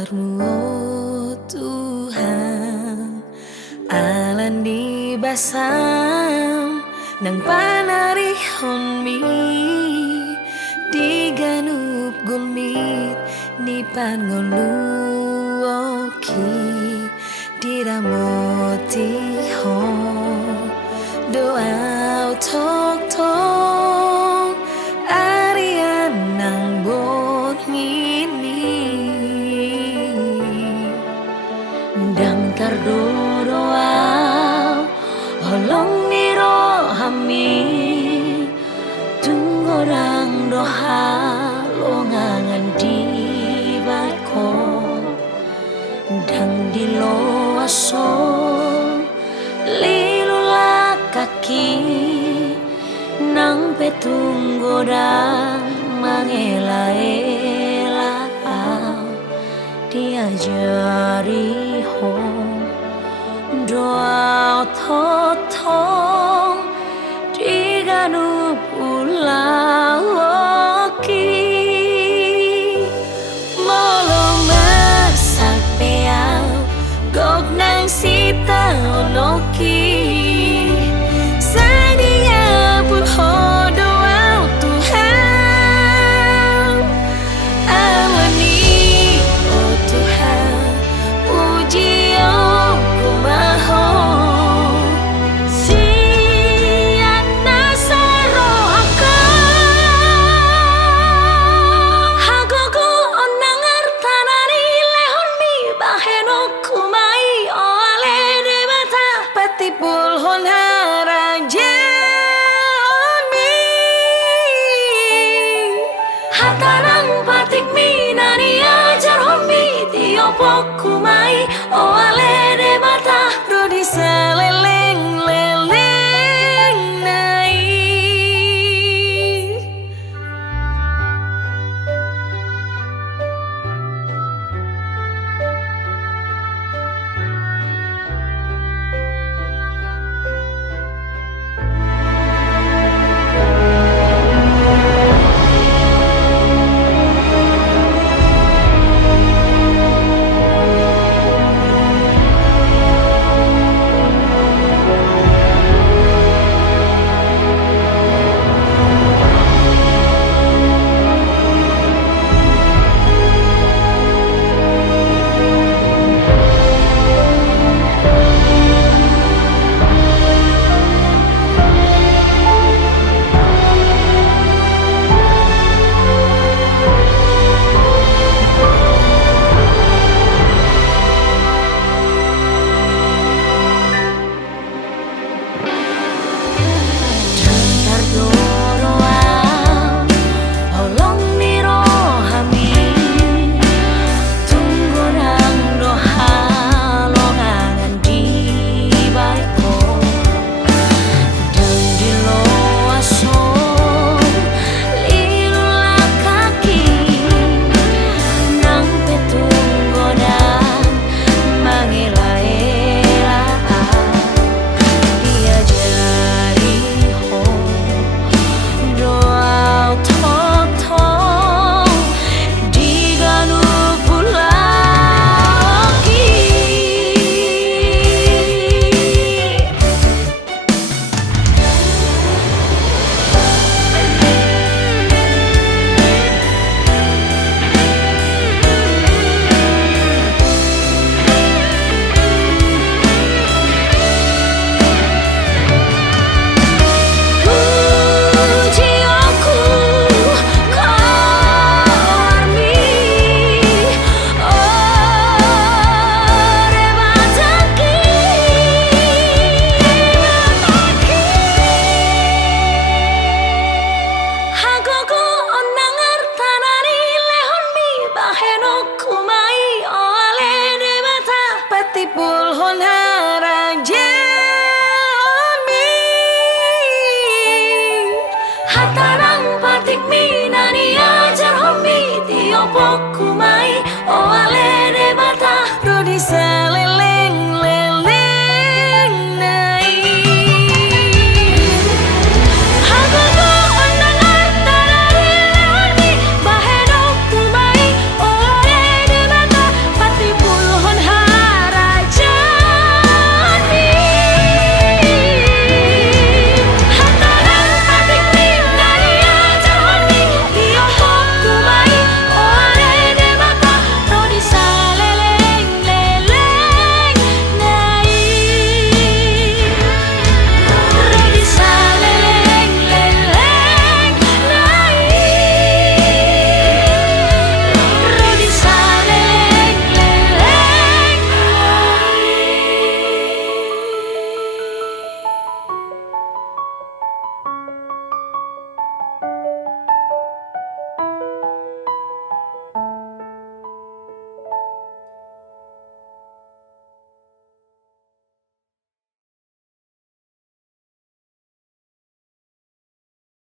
Ajarmu oh Tuhan, alan di basam nang panarihon mi di ganup gulmit ni pangoluoki diramoti ho doa tok tok arian nang bon ngini dang tardoa holong niro hami tunggorang doha longangan di bako dang di loaso lilula kaki nang petunggodang mangela-ela diajari ho doa totong diganu pulaoki molong masak peau gok nang sita onoki sadinya pun ho doa Tuhan awani oh Tuhan puji oh kumaho pulhon haraja mi hatanang patik minani ajar homi tiopok kumai